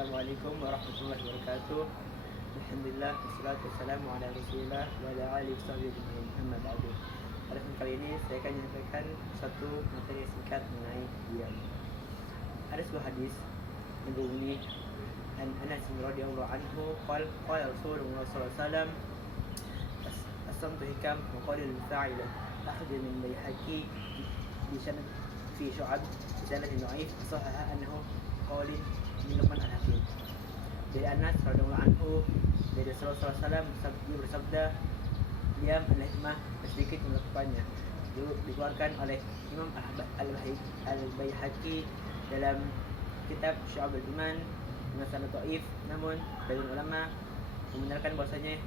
Assalamualaikum warahmatullahi wabarakatuh. Alhamdulillah, wassalatu wassalamu ala rasulillah wa ala alihi wasahbihi Muhammad abdu. Pada kesempatan kali ini saya akan menyampaikan satu materi singkat mengenai diam. Ada sebuah hadis yang berbunyi an Anas radhiyallahu anhu qala Rasulullah sallallahu alaihi wasallam as-samtu hikam wa qalil fa'ila akhadha min Baihaqi bi sanad fi syu'ab bi sanad dhaif sahaha annahu qaulin min Luqman al-Hakim. Dari Anas radhiyallahu anhu dari Rasulullah SAW bersabda, diam adalah hikmah dan sedikit melakukannya. Dikeluarkan oleh Imam Al-Baihaqi dalam kitab Syu'ab al-Iman dengan sanad dhaif, namun sebagian ulama membenarkan bahwasanya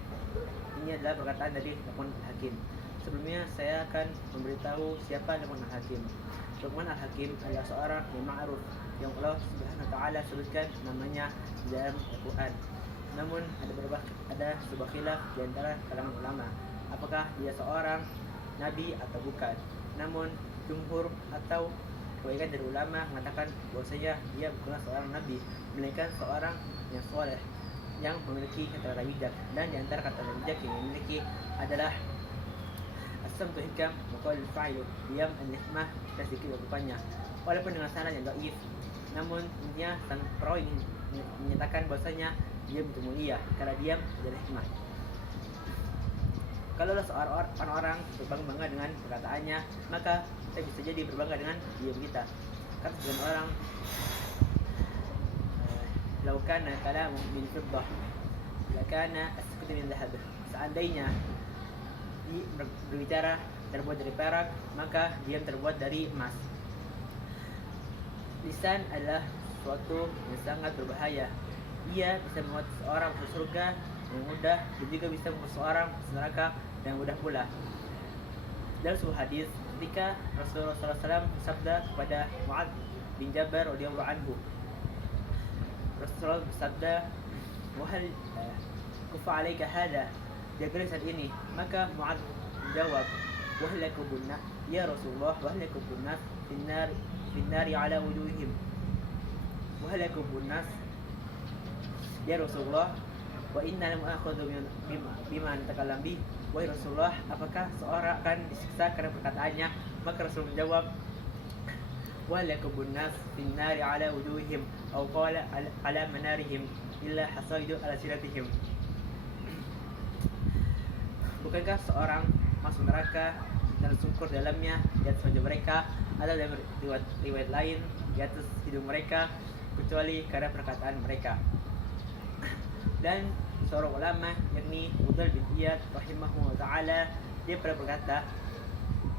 ini adalah perkataan dari Luqman al-Hakim. Sebelumnya saya akan memberitahu siapa Luqman al-Hakim. Luqman al-Hakim adalah seorang yang ma'ruf yang Allah Subhanahu wa taala sebutkan namanya dalam Al-Qur'an. Namun ada sebuah khilaf di antara kalangan ulama, apakah dia seorang nabi atau bukan. Namun jumhur atau kebanyakan dari ulama mengatakan bahwasanya dia bukanlah seorang nabi, melainkan seorang yang soleh yang memiliki kata-kata bijak, dan di antara kata-kata bijak yang dimiliki adalah as-samtu hikam wa qalil fa'ilu, diam adalah hikmah dan sedikit lakukannya. Walaupun dengan sanad yang dhaif, namun intinya sang perawi menyatakan bahwasanya dia betul mulia karena diam adalah hikmah. Kalau orang-orang berbangga dengan perkataannya, maka kita bisa jadi berbangga dengan diam kita. Kan sebagian orang law kana kalamu min fiddah lakana as-sukutu min dhahab. Seandainya berbicara terbuat dari perak, maka diam terbuat dari emas. Lisan adalah sesuatu yang sangat berbahaya. Ia bisa membuat seorang masuk surga yang mudah, dan juga bisa membuat seorang masuk neraka yang mudah pula. Dalam sebuah hadis, ketika Rasulullah SAW bersabda kepada Mu'adz bin Jabal radhiyallahu anhu, Rasulullah bersabda, "Wahal kufa alaika hadha?" Dia bilang saat ini, maka Mu'adz menjawab, "Wahlakubunna ya Rasulullah, wahlakubunna finnari ala wujuhihim." Wahlakubunnas ya Rasulullah, wa inna lam akhudhu bima natakallam bih. Wahai Rasulullah, apakah seorang akan disiksa karena perkataannya? Maka Rasul menjawab, wahlakubunnas finnari ala wujuhihim atau qala ala manarihim illa hasaidu ala siratihim. Bukankah seorang masuk neraka dan sungkur dalamnya di atas wajah mereka, atau dalam riwayat lain di atas hidung mereka, kecuali karena perkataan mereka. Dan seorang ulama yakni Fudayl bin Iyad rahimahullah taala, dia pernah berkata,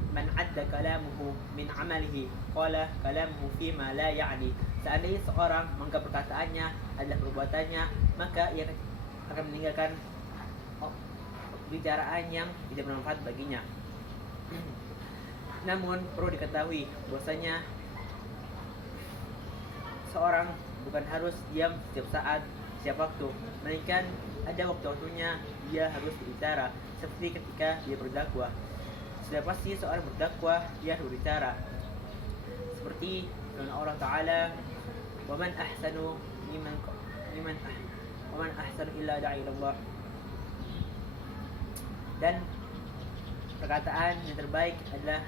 man adda kalamuhu min amalihi qala kalamuhu fima la ya'ni. Seandainya seorang menganggap perkataannya adalah perbuatannya, maka ia akan meninggalkan bicaraan yang tidak bermanfaat baginya. Namun perlu diketahui bahwasanya seorang bukan harus diam setiap saat, setiap waktu, melainkan ada waktu-waktunya dia harus berbicara, seperti ketika dia berdakwah. Sudah pasti seorang berdakwah dia harus berbicara, seperti firman Allah Taala, "Wa man ahsanu illa da'i ilallah." Dan perkataan yang terbaik adalah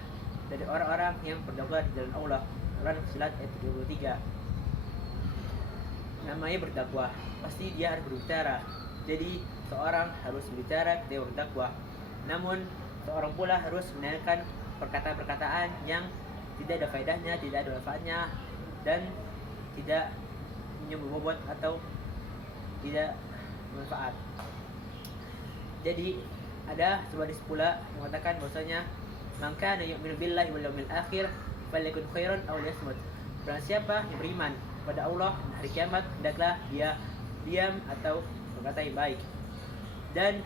dari orang-orang yang berdakwah di jalan Allah. Quran Surat ayat 33. Namanya berdakwah, pasti dia harus berbicara. Jadi seorang harus berbicara ketika berdakwah. Namun seorang pula harus mendengarkan perkataan-perkataan yang tidak ada faedahnya, tidak ada manfaatnya, dan tidak menyebut atau tidak bermanfaat. Jadi ada sebuah hadis pula mengatakan bahwasanya, "Man kana yu'minu billahi wal yawmil akhir falyakun khairan aw liyasmut." Barang siapa yang beriman pada Allah dan hari kiamat, hendaklah dia diam atau berkata yang baik. Dan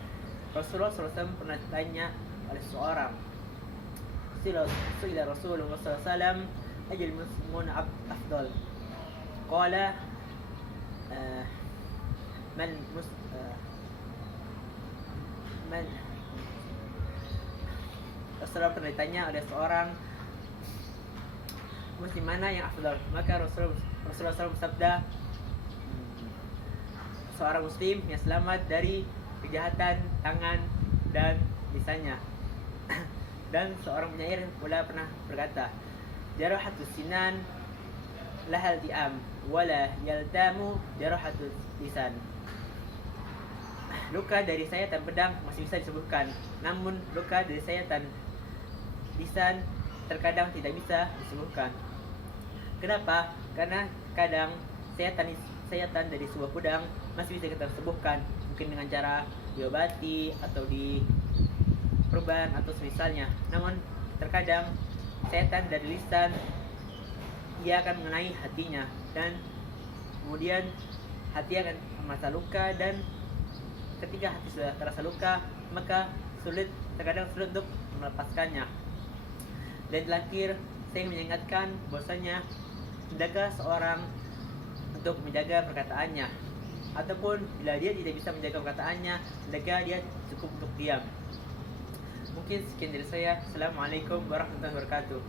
Rasulullah SAW pernah ditanya oleh seorang, Su'ila Rasulullah SAW, "Ajal muslimuna afdal?" Qala man Rasulullah pernah ditanya oleh seorang muslim mana yang afdal, maka Rasulullah SAW bersabda, seorang muslim yang selamat dari kejahatan tangan dan lisannya. Dan seorang penyair pula pernah berkata, jarahatus sinan lahal ti'am wala yaltamu jarahatus lisan. Luka dari sayatan pedang masih bisa disembuhkan, namun luka dari sayatan lisan terkadang tidak bisa disembuhkan. Kenapa? Karena kadang sayatan dari sebuah pedang masih bisa kita sembuhkan, mungkin dengan cara diobati atau diperban atau semisalnya. Namun terkadang sayatan dari lisan ia akan mengenai hatinya, dan kemudian hati akan merasa luka, dan ketika hati sudah terasa luka, maka terkadang sulit untuk melepaskannya. Dan terakhir, saya ingin mengingatkan bahwasanya hendaklah seorang untuk menjaga perkataannya, ataupun bila dia tidak bisa menjaga perkataannya, hendaklah dia cukup untuk diam. Mungkin sekian dari saya. Assalamualaikum warahmatullahi wabarakatuh.